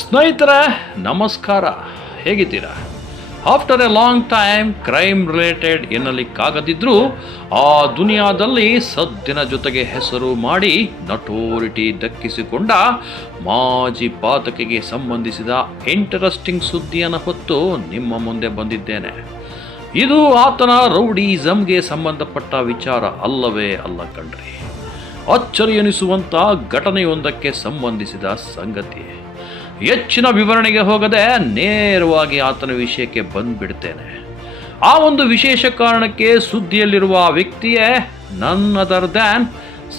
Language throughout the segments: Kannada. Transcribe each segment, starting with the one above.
ಸ್ನೇಹಿತರೆ ನಮಸ್ಕಾರ, ಹೇಗಿದ್ದೀರಾ? After a long time crime related ಎನ್ನಲಿಕ್ಕಾಗದಿದ್ರೂ ಆ ದುನಿಯಾದಲ್ಲಿ ಸದ್ದಿನ ಜೊತೆಗೆ ಹೆಸರು ಮಾಡಿ ನಟೋರಿಟಿ ದಕ್ಕಿಸಿಕೊಂಡ ಮಾಜಿ ಪಾತಕಿಗೆ ಸಂಬಂಧಿಸಿದ ಇಂಟರೆಸ್ಟಿಂಗ್ ಸುದ್ದಿಯನ್ನು ಹೊತ್ತು ನಿಮ್ಮ ಮುಂದೆ ಬಂದಿದ್ದೇನೆ. ಇದು ಆತನ ರೌಡಿಸಮ್ಗೆ ಸಂಬಂಧಪಟ್ಟ ವಿಚಾರ ಅಲ್ಲವೇ ಅಲ್ಲ ಕಣ್ರಿ. ಅಚ್ಚರಿ ಎನಿಸುವಂಥ ಘಟನೆಯೊಂದಕ್ಕೆ ಸಂಬಂಧಿಸಿದ ಸಂಗತಿ. ಹೆಚ್ಚಿನ ವಿವರಣೆಗೆ ಹೋಗದೆ ನೇರವಾಗಿ ಆತನ ವಿಷಯಕ್ಕೆ ಬಂದ್ಬಿಡ್ತೇನೆ. ಆ ಒಂದು ವಿಶೇಷ ಕಾರಣಕ್ಕೆ ಸುದ್ದಿಯಲ್ಲಿರುವ ಆ ವ್ಯಕ್ತಿಯೇ ನನ್ other than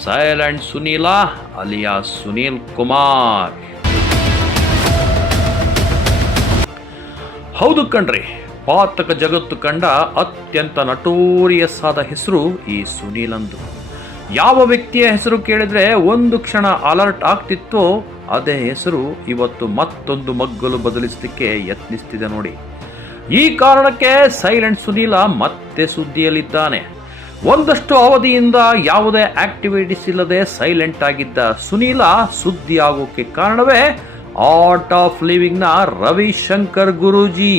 silent Sunila alias Sunil Kumar. ಹೌದು ಕಣ್ರಿ, ಪಾತಕ ಜಗತ್ತು ಕಂಡ ಅತ್ಯಂತ ನಟೋರಿಯಸ್ ಆದ ಹೆಸರು ಈ ಸುನೀಲಂದು. ಯಾವ ವ್ಯಕ್ತಿಯ ಹೆಸರು ಕೇಳಿದ್ರೆ ಒಂದು ಕ್ಷಣ ಅಲರ್ಟ್ ಆಗ್ತಿತ್ತೋ ಅದೇ ಹೆಸರು ಇವತ್ತು ಮತ್ತೊಂದು ಮಗ್ಗಲು ಬದಲಿಸಲಿಕ್ಕೆ ಯತ್ನಿಸ್ತಿದೆ ನೋಡಿ. ಈ ಕಾರಣಕ್ಕೆ ಸೈಲೆಂಟ್ ಸುನೀಲ ಮತ್ತೆ ಸುದ್ದಿಯಲ್ಲಿದ್ದಾನೆ. ಒಂದಷ್ಟು ಅವಧಿಯಿಂದ ಯಾವುದೇ ಆಕ್ಟಿವಿಟೀಸ್ ಇಲ್ಲದೆ ಸೈಲೆಂಟ್ ಆಗಿದ್ದ ಸುನೀಲ ಸುದ್ದಿ ಆಗೋಕೆ ಕಾರಣವೇ ಆರ್ಟ್ ಆಫ್ ಲಿವಿಂಗ್ ನ ರವಿಶಂಕರ್ ಗುರೂಜಿ.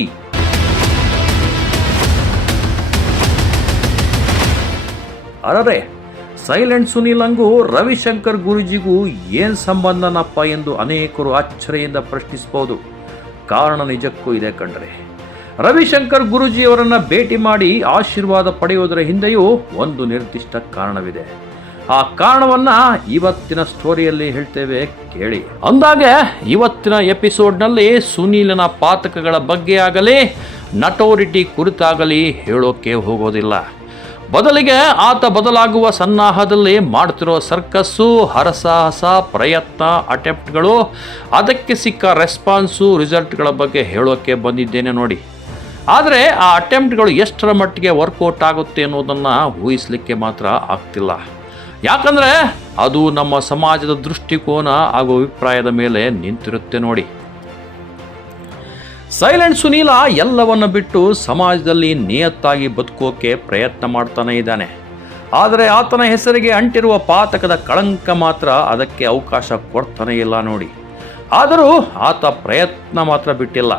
ಅರರೆ, ಸೈಲೆಂಟ್ ಸುನೀಲಂಗೂ ರವಿಶಂಕರ್ ಗುರೂಜಿಗೂ ಏನು ಸಂಬಂಧನಪ್ಪ ಎಂದು ಅನೇಕರು ಅಚ್ಚರಿಯಿಂದ ಪ್ರಶ್ನಿಸಬಹುದು. ಕಾರಣ ನಿಜಕ್ಕೂ ಇದೆ ಕಣ್ರೆ. ರವಿಶಂಕರ್ ಗುರೂಜಿಯವರನ್ನ ಭೇಟಿ ಮಾಡಿ ಆಶೀರ್ವಾದ ಪಡೆಯುವುದರ ಹಿಂದೆಯೂ ಒಂದು ನಿರ್ದಿಷ್ಟ ಕಾರಣವಿದೆ. ಆ ಕಾರಣವನ್ನ ಇವತ್ತಿನ ಸ್ಟೋರಿಯಲ್ಲಿ ಹೇಳ್ತೇವೆ, ಕೇಳಿ. ಅಂದಾಗೆ ಇವತ್ತಿನ ಎಪಿಸೋಡ್ನಲ್ಲಿ ಸುನೀಲನ ಪಾತಕಗಳ ಬಗ್ಗೆ ಆಗಲಿ ನಟೋರಿಟಿ ಕುರಿತಾಗಲಿ ಹೇಳೋಕೆ ಹೋಗೋದಿಲ್ಲ. ಬದಲಿಗೆ ಆತ ಬದಲಾಗುವ ಸನ್ನಾಹದಲ್ಲಿ ಮಾಡ್ತಿರೋ ಸರ್ಕಸ್ಸು, ಹರಸಾಹಸ, ಪ್ರಯತ್ನ, ಅಟೆಂಪ್ಟ್ಗಳು, ಅದಕ್ಕೆ ಸಿಕ್ಕ ರೆಸ್ಪಾನ್ಸು, ರಿಸಲ್ಟ್ಗಳ ಬಗ್ಗೆ ಹೇಳೋಕ್ಕೆ ಬಂದಿದ್ದೇನೆ ನೋಡಿ. ಆದರೆ ಆ ಅಟೆಂಪ್ಟ್ಗಳು ಎಷ್ಟರ ಮಟ್ಟಿಗೆ ವರ್ಕೌಟ್ ಆಗುತ್ತೆ ಅನ್ನೋದನ್ನು ಊಹಿಸಲಿಕ್ಕೆ ಮಾತ್ರ ಆಗ್ತಿಲ್ಲ. ಯಾಕಂದರೆ ಅದು ನಮ್ಮ ಸಮಾಜದ ದೃಷ್ಟಿಕೋನ ಹಾಗೂ ಅಭಿಪ್ರಾಯದ ಮೇಲೆ ನಿಂತಿರುತ್ತೆ ನೋಡಿ. ಸೈಲೆಂಟ್ ಸುನೀಲ ಎಲ್ಲವನ್ನು ಬಿಟ್ಟು ಸಮಾಜದಲ್ಲಿ ನಿಯತ್ತಾಗಿ ಬದುಕೋಕೆ ಪ್ರಯತ್ನ ಮಾಡ್ತಾನೆ ಇದ್ದಾನೆ. ಆದರೆ ಆತನ ಹೆಸರಿಗೆ ಅಂಟಿರುವ ಪಾತಕದ ಕಳಂಕ ಮಾತ್ರ ಅದಕ್ಕೆ ಅವಕಾಶ ಕೊಡ್ತಾನೆ ಇಲ್ಲ ನೋಡಿ. ಆದರೂ ಆತ ಪ್ರಯತ್ನ ಮಾತ್ರ ಬಿಟ್ಟಿಲ್ಲ.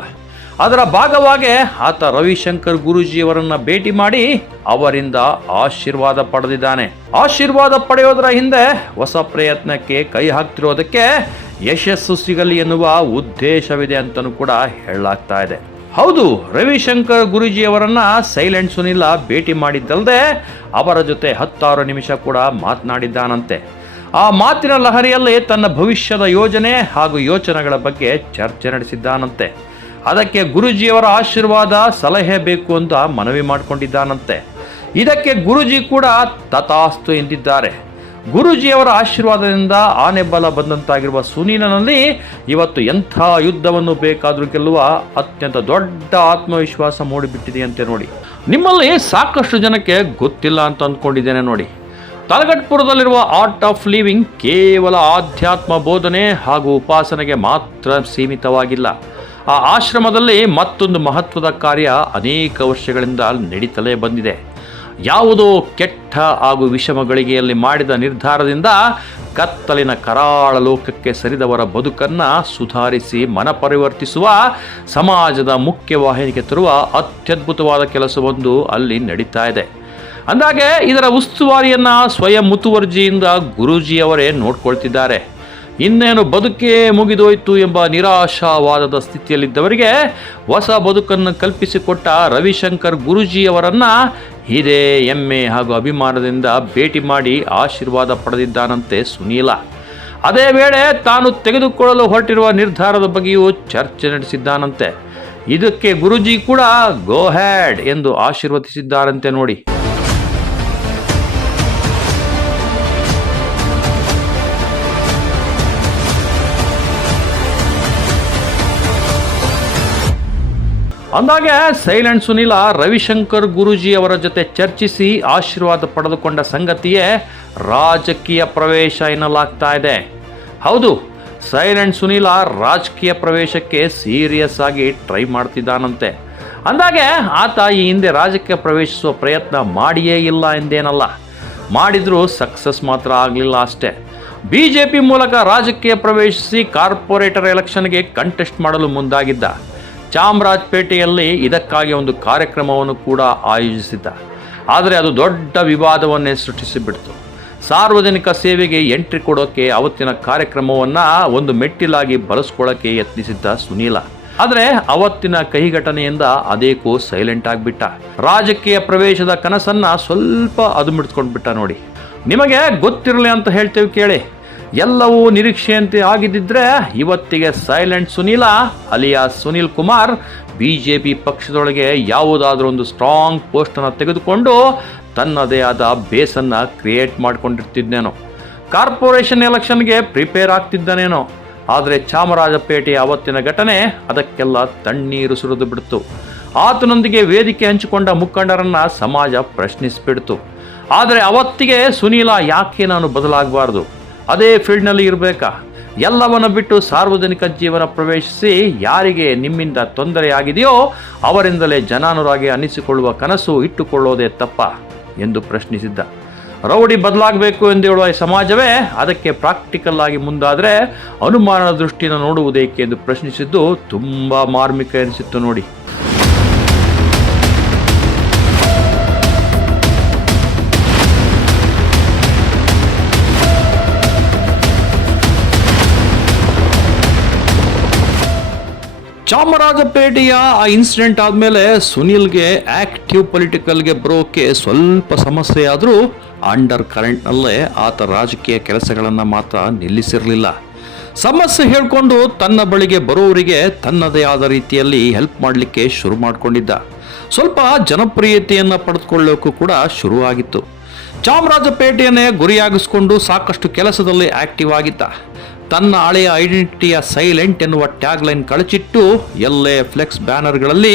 ಅದರ ಭಾಗವಾಗಿ ಆತ ರವಿಶಂಕರ್ ಗುರೂಜಿಯವರನ್ನ ಭೇಟಿ ಮಾಡಿ ಅವರಿಂದ ಆಶೀರ್ವಾದ ಪಡೆದಿದ್ದಾನೆ. ಆಶೀರ್ವಾದ ಪಡೆಯೋದರ ಹಿಂದೆ ಹೊಸ ಪ್ರಯತ್ನಕ್ಕೆ ಕೈ ಹಾಕ್ತಿರೋದಕ್ಕೆ ಯಶಸ್ಸು ಸಿಗಲಿ ಎನ್ನುವ ಉದ್ದೇಶವಿದೆ ಅಂತಲೂ ಕೂಡ ಹೇಳಲಾಗ್ತಾ ಇದೆ. ಹೌದು, ರವಿಶಂಕರ್ ಗುರೂಜಿಯವರನ್ನ ಸೈಲೆಂಟ್ ಸುನೀಲ ಭೇಟಿ ಮಾಡಿದ್ದಲ್ಲದೆ ಅವರ ಜೊತೆ 10 ನಿಮಿಷ ಕೂಡ ಮಾತನಾಡಿದ್ದಾನಂತೆ. ಆ ಮಾತಿನ ಲಹರಿಯಲ್ಲಿ ತನ್ನ ಭವಿಷ್ಯದ ಯೋಜನೆ ಹಾಗೂ ಯೋಚನೆಗಳ ಬಗ್ಗೆ ಚರ್ಚೆ ನಡೆಸಿದ್ದಾನಂತೆ. ಅದಕ್ಕೆ ಗುರೂಜಿಯವರ ಆಶೀರ್ವಾದ, ಸಲಹೆ ಬೇಕು ಅಂತ ಮನವಿ ಮಾಡಿಕೊಂಡಿದ್ದಾನಂತೆ. ಇದಕ್ಕೆ ಗುರೂಜಿ ಕೂಡ ತಥಾಸ್ತು ಎಂದಿದ್ದಾರೆ. ಗುರೂಜಿಯವರ ಆಶೀರ್ವಾದದಿಂದ ಆನೆ ಬಲ ಬಂದಂತಾಗಿರುವ ಸುನೀಲನಲ್ಲಿ ಇವತ್ತು ಎಂಥ ಯುದ್ಧವನ್ನು ಬೇಕಾದರೂ ಗೆಲ್ಲುವ ಅತ್ಯಂತ ದೊಡ್ಡ ಆತ್ಮವಿಶ್ವಾಸ ಮೂಡಿಬಿಟ್ಟಿದೆಯಂತೆ ನೋಡಿ. ನಿಮ್ಮಲ್ಲಿ ಸಾಕಷ್ಟು ಜನಕ್ಕೆ ಗೊತ್ತಿಲ್ಲ ಅಂತ ಅಂದ್ಕೊಂಡಿದ್ದೇನೆ ನೋಡಿ. ತಲಗಟ್ಪುರದಲ್ಲಿರುವ ಆರ್ಟ್ ಆಫ್ ಲಿವಿಂಗ್ ಕೇವಲ ಆಧ್ಯಾತ್ಮ ಬೋಧನೆ ಹಾಗೂ ಉಪಾಸನೆಗೆ ಮಾತ್ರ ಸೀಮಿತವಾಗಿಲ್ಲ. ಆ ಆಶ್ರಮದಲ್ಲಿ ಮತ್ತೊಂದು ಮಹತ್ವದ ಕಾರ್ಯ ಅನೇಕ ವರ್ಷಗಳಿಂದ ನಡೀತಲೇ ಬಂದಿದೆ. ಯಾವುದೋ ಕೆಟ್ಟ ಹಾಗೂ ವಿಷಮ ಗಳಿಗೆಯಲ್ಲಿ ಮಾಡಿದ ನಿರ್ಧಾರದಿಂದ ಕತ್ತಲಿನ ಕರಾಳ ಲೋಕಕ್ಕೆ ಸರಿದವರ ಬದುಕನ್ನು ಸುಧಾರಿಸಿ ಮನಪರಿವರ್ತಿಸುವ, ಸಮಾಜದ ಮುಖ್ಯವಾಹಿನಿಗೆ ತರುವ ಅತ್ಯದ್ಭುತವಾದ ಕೆಲಸವೊಂದು ಅಲ್ಲಿ ನಡೀತಾ ಇದೆ. ಅಂದಾಗೆ ಇದರ ಉಸ್ತುವಾರಿಯನ್ನು ಸ್ವಯಂ ಮುತುವರ್ಜಿಯಿಂದ ಗುರೂಜಿಯವರೇ ನೋಡ್ಕೊಳ್ತಿದ್ದಾರೆ. ಇನ್ನೇನು ಬದುಕೇ ಮುಗಿದೋಯ್ತು ಎಂಬ ನಿರಾಶಾವಾದದ ಸ್ಥಿತಿಯಲ್ಲಿದ್ದವರಿಗೆ ಹೊಸ ಬದುಕನ್ನು ಕಲ್ಪಿಸಿಕೊಟ್ಟ ರವಿಶಂಕರ್ ಗುರೂಜಿಯವರನ್ನ ಹಿರೇ ಹೆಮ್ಮೆ ಹಾಗೂ ಅಭಿಮಾನದಿಂದ ಭೇಟಿ ಮಾಡಿ ಆಶೀರ್ವಾದ ಪಡೆದಿದ್ದಾನಂತೆ ಸುನೀಲ. ಅದೇ ವೇಳೆ ತಾನು ತೆಗೆದುಕೊಳ್ಳಲು ಹೊರಟಿರುವ ನಿರ್ಧಾರದ ಬಗ್ಗೆಯೂ ಚರ್ಚೆ ನಡೆಸಿದ್ದಾನಂತೆ. ಇದಕ್ಕೆ ಗುರೂಜಿ ಕೂಡ ಗೋ ಹ್ಯಾಡ್ ಎಂದು ಆಶೀರ್ವದಿಸಿದ್ದಾರಂತೆ ನೋಡಿ. ಅಂದಾಗೆ ಸೈಲೆಂಟ್ ಸುನೀಲ ರವಿಶಂಕರ್ ಗುರೂಜಿ ಅವರ ಜೊತೆ ಚರ್ಚಿಸಿ ಆಶೀರ್ವಾದ ಪಡೆದುಕೊಂಡ ಸಂಗತಿಯೇ ರಾಜಕೀಯ ಪ್ರವೇಶ ಎನ್ನಲಾಗ್ತಾ ಇದೆ. ಹೌದು, ಸೈಲೆಂಟ್ ಸುನೀಲ ರಾಜಕೀಯ ಪ್ರವೇಶಕ್ಕೆ ಸೀರಿಯಸ್ ಆಗಿ ಟ್ರೈ ಮಾಡ್ತಿದ್ದಾನಂತೆ. ಅಂದಾಗೆ ಆತ ಈ ಹಿಂದೆ ರಾಜಕೀಯ ಪ್ರವೇಶಿಸುವ ಪ್ರಯತ್ನ ಮಾಡಿಯೇ ಇಲ್ಲ ಎಂದೇನಲ್ಲ. ಮಾಡಿದ್ರೂ ಸಕ್ಸಸ್ ಮಾತ್ರ ಆಗಲಿಲ್ಲ ಅಷ್ಟೇ. ಬಿಜೆಪಿ ಮೂಲಕ ರಾಜಕೀಯ ಪ್ರವೇಶಿಸಿ ಕಾರ್ಪೊರೇಟರ್ ಎಲೆಕ್ಷನ್ಗೆ ಕಂಟೆಸ್ಟ್ ಮಾಡಲು ಮುಂದಾಗಿದ್ದ. ಚಾಮರಾಜಪೇಟೆಯಲ್ಲಿ ಇದಕ್ಕಾಗಿ ಒಂದು ಕಾರ್ಯಕ್ರಮವನ್ನು ಕೂಡ ಆಯೋಜಿಸಿದ್ದ. ಆದರೆ ಅದು ದೊಡ್ಡ ವಿವಾದವನ್ನೇ ಸೃಷ್ಟಿಸಿಬಿಡ್ತು. ಸಾರ್ವಜನಿಕ ಸೇವೆಗೆ ಎಂಟ್ರಿ ಕೊಡೋಕೆ ಅವತ್ತಿನ ಕಾರ್ಯಕ್ರಮವನ್ನು ಒಂದು ಮೆಟ್ಟಿಲಾಗಿ ಬಳಸ್ಕೊಳ್ಳೋಕೆ ಯತ್ನಿಸಿದ್ದ ಸುನೀಲ. ಆದರೆ ಅವತ್ತಿನ ಕಹಿಘಟನೆಯಿಂದ ಅದೇಕೋ ಸೈಲೆಂಟ್ ಆಗಿಬಿಟ್ಟ. ರಾಜಕೀಯ ಪ್ರವೇಶದ ಕನಸನ್ನ ಸ್ವಲ್ಪ ಅದುಮಿಡ್ಕೊಂಡ್ಬಿಟ್ಟ ನೋಡಿ. ನಿಮಗೆ ಗೊತ್ತಿರಲಿ ಅಂತ ಹೇಳ್ತೇವೆ ಕೇಳಿ. ಎಲ್ಲವೂ ನಿರೀಕ್ಷೆಯಂತೆ ಆಗಿದ್ದಿದ್ರೆ ಇವತ್ತಿಗೆ silent Sunila alias Sunil Kumar BJP ಪಕ್ಷದೊಳಗೆ ಯಾವುದಾದ್ರೂ ಒಂದು ಸ್ಟ್ರಾಂಗ್ ಪೋಸ್ಟನ್ನು ತೆಗೆದುಕೊಂಡು ತನ್ನದೇ ಆದ ಬೇಸನ್ನು ಕ್ರಿಯೇಟ್ ಮಾಡ್ಕೊಂಡಿರ್ತಿದ್ದೇನೋ. ಕಾರ್ಪೊರೇಷನ್ ಎಲೆಕ್ಷನ್ಗೆ ಪ್ರಿಪೇರ್ ಆಗ್ತಿದ್ದಾನೇನೋ. ಆದರೆ ಚಾಮರಾಜಪೇಟೆಯ ಅವತ್ತಿನ ಘಟನೆ ಅದಕ್ಕೆಲ್ಲ ತಣ್ಣೀರು ಸುರಿದು ಬಿಡ್ತು. ಆತನೊಂದಿಗೆ ವೇದಿಕೆ ಹಂಚಿಕೊಂಡ ಮುಖಂಡರನ್ನ ಸಮಾಜ ಪ್ರಶ್ನಿಸಿಬಿಡ್ತು. ಆದರೆ ಅವತ್ತಿಗೆ ಸುನೀಲ ಯಾಕೆ ನಾನು ಬದಲಾಗಬಾರ್ದು, ಅದೇ ಫೀಲ್ಡ್ನಲ್ಲಿ ಇರಬೇಕಾ, ಎಲ್ಲವನ್ನು ಬಿಟ್ಟು ಸಾರ್ವಜನಿಕ ಜೀವನ ಪ್ರವೇಶಿಸಿ ಯಾರಿಗೆ ನಿಮ್ಮಿಂದ ತೊಂದರೆಯಾಗಿದೆಯೋ ಅವರಿಂದಲೇ ಜನಾನುರಾಗಿ ಅನ್ನಿಸಿಕೊಳ್ಳುವ ಕನಸು ಇಟ್ಟುಕೊಳ್ಳೋದೇ ತಪ್ಪ ಎಂದು ಪ್ರಶ್ನಿಸಿದ್ದ. ರೌಡಿ ಬದಲಾಗಬೇಕು ಎಂದು ಹೇಳುವ ಸಮಾಜವೇ ಅದಕ್ಕೆ ಪ್ರಾಕ್ಟಿಕಲ್ ಆಗಿ ಮುಂದಾದರೆ ಅನುಮಾನದ ದೃಷ್ಟಿಯನ್ನು ನೋಡುವುದೇಕೆ ಎಂದು ಪ್ರಶ್ನಿಸಿದ್ದು ತುಂಬ ಮಾರ್ಮಿಕ ಎನಿಸಿತ್ತು ನೋಡಿ. ಚಾಮರಾಜಪೇಟೆಯ ಆ ಇನ್ಸಿಡೆಂಟ್ ಆದಮೇಲೆ ಸುನೀಲ್ಗೆ ಆಕ್ಟಿವ್ ಪೊಲಿಟಿಕಲ್ಗೆ ಬರೋಕೆ ಸ್ವಲ್ಪ ಸಮಸ್ಯೆ ಆದರೂ ಅಂಡರ್ ಕರೆಂಟ್ನಲ್ಲೇ ಆತ ರಾಜಕೀಯ ಕೆಲಸಗಳನ್ನು ಮಾತ್ರ ನಿಲ್ಲಿಸಿರಲಿಲ್ಲ. ಸಮಸ್ಯೆ ಹೇಳಿಕೊಂಡು ತನ್ನ ಬಳಿಗೆ ಬರೋವರಿಗೆ ತನ್ನದೇ ಆದ ರೀತಿಯಲ್ಲಿ ಹೆಲ್ಪ್ ಮಾಡಲಿಕ್ಕೆ ಶುರು ಮಾಡಿಕೊಂಡಿದ್ದ. ಸ್ವಲ್ಪ ಜನಪ್ರಿಯತೆಯನ್ನು ಪಡೆದುಕೊಳ್ಳೋಕ್ಕೂ ಕೂಡ ಶುರುವಾಗಿತ್ತು. ಚಾಮರಾಜಪೇಟೆಯನ್ನೇ ಗುರಿಯಾಗಿಸಿಕೊಂಡು ಸಾಕಷ್ಟು ಕೆಲಸದಲ್ಲಿ ಆಕ್ಟಿವ್ ಆಗಿದ್ದ. ತನ್ನ ಹಳೆಯ ಐಡೆಂಟಿಟಿಯ ಸೈಲೆಂಟ್ ಎನ್ನುವ ಟ್ಯಾಗ್ಲೈನ್ ಕಳಚಿಟ್ಟು ಎಲ್ಲೇ ಫ್ಲೆಕ್ಸ್ ಬ್ಯಾನರ್ಗಳಲ್ಲಿ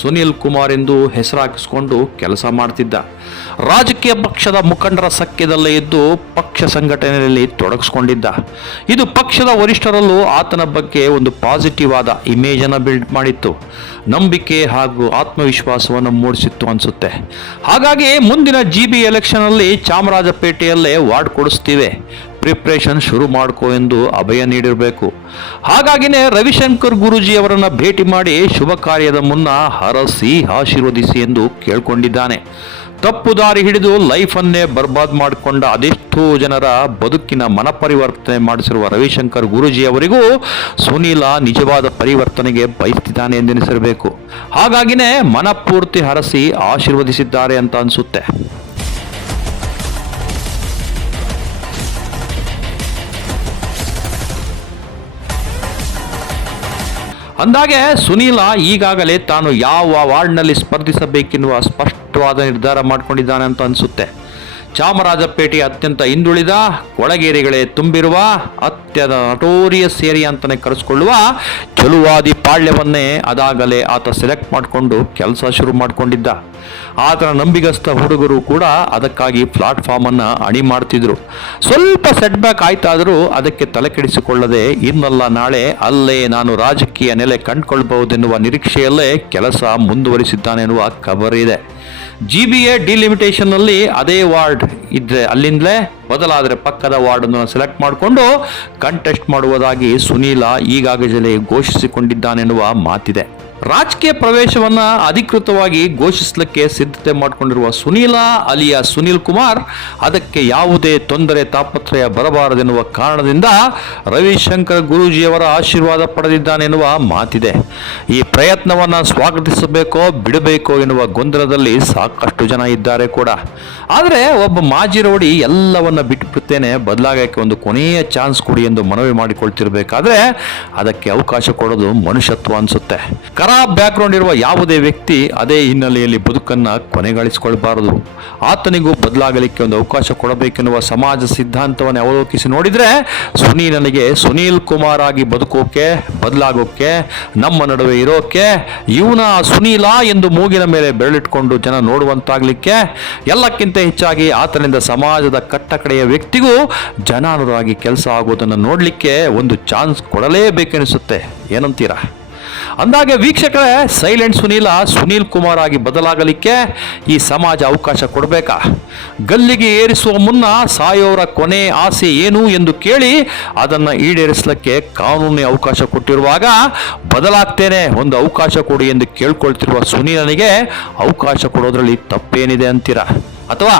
ಸುನೀಲ್ ಕುಮಾರ್ ಎಂದು ಹೆಸರಾಕಿಸಿಕೊಂಡು ಕೆಲಸ ಮಾಡ್ತಿದ್ದ. ರಾಜಕೀಯ ಪಕ್ಷದ ಮುಖಂಡರ ಸಖ್ಯದಲ್ಲೇ ಇದ್ದು ಪಕ್ಷ ಸಂಘಟನೆಯಲ್ಲಿ ತೊಡಗಿಸ್ಕೊಂಡಿದ್ದ. ಇದು ಪಕ್ಷದ ವರಿಷ್ಠರಲ್ಲೂ ಆತನ ಬಗ್ಗೆ ಒಂದು ಪಾಸಿಟಿವ್ ಆದ ಇಮೇಜನ್ನು ಬಿಲ್ಡ್ ಮಾಡಿತ್ತು. ನಂಬಿಕೆ ಹಾಗೂ ಆತ್ಮವಿಶ್ವಾಸವನ್ನು ಮೂಡಿಸಿತ್ತು ಅನಿಸುತ್ತೆ. ಹಾಗಾಗಿ ಮುಂದಿನ GB ಎಲೆಕ್ಷನಲ್ಲಿ ಚಾಮರಾಜಪೇಟೆಯಲ್ಲೇ ವಾರ್ಡ್ ಕೊಡಿಸ್ತೀವಿ, ಪ್ರಿಪ್ರೇಷನ್ ಶುರು ಮಾಡ್ಕೋ ಎಂದು ಅಭಯ ನೀಡಿರಬೇಕು. ಹಾಗಾಗಿನೇ ರವಿಶಂಕರ್ ಗುರೂಜಿ ಅವರನ್ನ ಭೇಟಿ ಮಾಡಿ ಶುಭ ಕಾರ್ಯದ ಮುನ್ನ ಹರಸಿ ಆಶೀರ್ವದಿಸಿ ಎಂದು ಕೇಳ್ಕೊಂಡಿದ್ದಾನೆ. ತಪ್ಪು ದಾರಿ ಹಿಡಿದು ಲೈಫನ್ನೇ ಬರ್ಬಾದ್ ಮಾಡಿಕೊಂಡ ಅದೆಷ್ಟೋ ಜನರ ಬದುಕಿನ ಮನಪರಿವರ್ತನೆ ಮಾಡಿಸಿರುವ ರವಿಶಂಕರ್ ಗುರೂಜಿ ಅವರಿಗೂ ಸುನೀಲ ನಿಜವಾದ ಪರಿವರ್ತನೆಗೆ ಬಯಸ್ತಿದ್ದಾನೆ ಎಂದೆನಿಸಿರಬೇಕು. ಹಾಗಾಗಿನೇ ಮನಪೂರ್ತಿ ಹರಸಿ ಆಶೀರ್ವದಿಸಿದ್ದಾರೆ ಅಂತ ಅನಿಸುತ್ತೆ. ಅಂದಾಗೆ ಸುನೀಲ ಈಗಾಗಲೇ ತಾನು ಯಾವ ವಾರ್ಡ್ನಲ್ಲಿ ಸ್ಪರ್ಧಿಸಬೇಕೆನ್ನುವ ಸ್ಪಷ್ಟವಾದ ನಿರ್ಧಾರ ಮಾಡಿಕೊಂಡಿದ್ದಾನೆ ಅಂತ ಅನಿಸುತ್ತೆ. ಚಾಮರಾಜಪೇಟೆಯ ಅತ್ಯಂತ ಹಿಂದುಳಿದ ಕೊಳಗೇರಿಗಳೇ ತುಂಬಿರುವ ಅತ್ಯಂತ ನಟೋರಿಯಸ್ ಏರಿಯಾ ಅಂತಲೇ ಕರೆಸಿಕೊಳ್ಳುವ ಚಲುವಾದಿ ಪಾಳ್ಯವನ್ನೇ ಅದಾಗಲೇ ಆತ ಸೆಲೆಕ್ಟ್ ಮಾಡಿಕೊಂಡು ಕೆಲಸ ಶುರು ಮಾಡಿಕೊಂಡಿದ್ದ. ಆತನ ನಂಬಿಗಸ್ತ ಹುಡುಗರು ಕೂಡ ಅದಕ್ಕಾಗಿ ಪ್ಲಾಟ್ಫಾರ್ಮನ್ನು ಅಣಿ ಮಾಡ್ತಿದ್ರು. ಸ್ವಲ್ಪ ಸೆಟ್ಬ್ಯಾಕ್ ಆಯ್ತಾದರೂ ಅದಕ್ಕೆ ತಲೆ ಕೆಡಿಸಿಕೊಳ್ಳದೆ ಇನ್ನಲ್ಲ ನಾಳೆ ಅಲ್ಲೇ ನಾನು ರಾಜಕೀಯ ನೆಲೆ ಕಂಡುಕೊಳ್ಬಹುದೆನ್ನುವ ನಿರೀಕ್ಷೆಯಲ್ಲೇ ಕೆಲಸ ಮುಂದುವರಿಸಿದ್ದಾನೆ ಎನ್ನುವ ಖಬರಿದೆ. GBA ಡಿಲಿಮಿಟೇಷನ್ನಲ್ಲಿ ಅದೇ ವಾರ್ಡ್ ಇದ್ರೆ ಅಲ್ಲಿಂದಲೇ ಬದಲಾದರೆ ಪಕ್ಕದ ವಾರ್ಡನ್ನು ಸೆಲೆಕ್ಟ್ ಮಾಡಿಕೊಂಡು ಕಂಟೆಸ್ಟ್ ಮಾಡುವುದಾಗಿ ಸುನೀಲ ಈಗಾಗಲೇ ಘೋಷಿಸಿಕೊಂಡಿದ್ದಾನೆನ್ನುವ ಮಾತಿದೆ. ರಾಜಕೀಯ ಪ್ರವೇಶವನ್ನು ಅಧಿಕೃತವಾಗಿ ಘೋಷಿಸಲಿಕ್ಕೆ ಸಿದ್ಧತೆ ಮಾಡಿಕೊಂಡಿರುವ ಸುನೀಲ ಅಲಿಯಾಸ್ ಸುನೀಲ್ ಕುಮಾರ್ ಅದಕ್ಕೆ ಯಾವುದೇ ತೊಂದರೆ ತಾಪತ್ರಯ ಬರಬಾರದೆನ್ನುವ ಕಾರಣದಿಂದ ರವಿಶಂಕರ್ ಗುರೂಜಿಯವರ ಆಶೀರ್ವಾದ ಪಡೆದಿದ್ದಾನೆನ್ನುವ ಮಾತಿದೆ. ಈ ಪ್ರಯತ್ನವನ್ನು ಸ್ವಾಗತಿಸಬೇಕೋ ಬಿಡಬೇಕೋ ಎನ್ನುವ ಗೊಂದಲದಲ್ಲಿ ಸಾಕಷ್ಟು ಜನ ಇದ್ದಾರೆ ಕೂಡ. ಆದರೆ ಒಬ್ಬ ಮಾಜಿ ರೌಡಿ ಎಲ್ಲವನ್ನ ಬಿಟ್ಟುಬಿಡ್ತೇನೆ, ಬದಲಾಗಕ್ಕೆ ಒಂದು ಕೊನೆಯ ಚಾನ್ಸ್ ಕೊಡಿ ಎಂದು ಮನವಿ ಮಾಡಿಕೊಳ್ತಿರ್ಬೇಕಾದ್ರೆ ಅದಕ್ಕೆ ಅವಕಾಶ ಕೊಡೋದು ಮನುಷ್ಯತ್ವ ಅನಿಸುತ್ತೆ. ಖರಾಬ್ ಬ್ಯಾಕ್ಗ್ರೌಂಡ್ ಇರುವ ಯಾವುದೇ ವ್ಯಕ್ತಿ ಅದೇ ಹಿನ್ನೆಲೆಯಲ್ಲಿ ಬದುಕನ್ನು ಕೊನೆಗಾಣಿಸಿಕೊಳ್ಬಾರದು. ಆತನಿಗೂ ಬದಲಾಗಲಿಕ್ಕೆ ಒಂದು ಅವಕಾಶ ಕೊಡಬೇಕೆನ್ನುವ ಸಮಾಜ ಸಿದ್ಧಾಂತವನ್ನು ಅವಲೋಕಿಸಿ ನೋಡಿದರೆ ಸುನೀಲನಿಗೆ ಸುನೀಲ್ ಕುಮಾರ್ ಆಗಿ ಬದುಕೋಕೆ, ಬದಲಾಗೋಕೆ, ನಮ್ಮ ನಡುವೆ ಇರೋಕೆ, ಇವನ ಸುನೀಲ ಎಂದು ಮೂಗಿನ ಮೇಲೆ ಬೆರಳಿಟ್ಕೊಂಡು ಜನ ನೋಡುವಂತಾಗಲಿಕ್ಕೆ, ಎಲ್ಲಕ್ಕಿಂತ ಹೆಚ್ಚಾಗಿ ಆತನಿಂದ ಸಮಾಜದ ಕಟ್ಟಕಡೆಯ ವ್ಯಕ್ತಿಗೂ ಜನಾನುರಾಗಿ ಕೆಲಸ ಆಗೋದನ್ನು ನೋಡಲಿಕ್ಕೆ ಒಂದು ಚಾನ್ಸ್ ಕೊಡಲೇಬೇಕೆನಿಸುತ್ತೆ. ಏನಂತೀರಾ? ಅಂದಾಗೆ ವೀಕ್ಷಕರೇ, ಸೈಲೆಂಟ್ ಸುನೀಲ್ ಕುಮಾರ್ ಆಗಿ ಬದಲಾಗಲಿಕ್ಕೆ ಈ ಸಮಾಜ ಅವಕಾಶ ಕೊಡಬೇಕಾ? ಗಲ್ಲಿಗೆ ಏರಿಸುವ ಮುನ್ನ ಸಾಯೋರ ಕೊನೆ ಆಸೆ ಏನು ಎಂದು ಕೇಳಿ ಅದನ್ನು ಈಡೇರಿಸಲಿಕ್ಕೆ ಕಾನೂನು ಅವಕಾಶ ಕೊಟ್ಟಿರುವಾಗ ಬದಲಾಗ್ತೇನೆ, ಒಂದು ಅವಕಾಶ ಕೊಡಿ ಎಂದು ಕೇಳ್ಕೊಳ್ತಿರುವ ಸುನೀಲನಿಗೆ ಅವಕಾಶ ಕೊಡೋದ್ರಲ್ಲಿ ತಪ್ಪೇನಿದೆ ಅಂತೀರಾ? ಅಥವಾ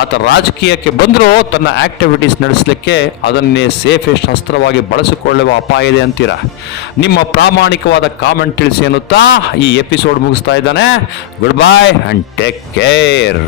ಆತ ರಾಜಕೀಯಕ್ಕೆ ಬಂದರೂ ತನ್ನ ಆಕ್ಟಿವಿಟೀಸ್ ನಡೆಸಲಿಕ್ಕೆ ಅದನ್ನೇ ಸೇಫೆಸ್ಟ್ ಅಸ್ತ್ರವಾಗಿ ಬಳಸಿಕೊಳ್ಳುವ ಅಪಾಯ ಇದೆ ಅಂತೀರಾ? ನಿಮ್ಮ ಪ್ರಾಮಾಣಿಕವಾದ ಕಾಮೆಂಟ್ ತಿಳಿಸಿ ಅನ್ನುತ್ತಾ ಈ ಎಪಿಸೋಡ್ ಮುಗಿಸ್ತಾ ಇದ್ದಾನೆ. Good bye and take care.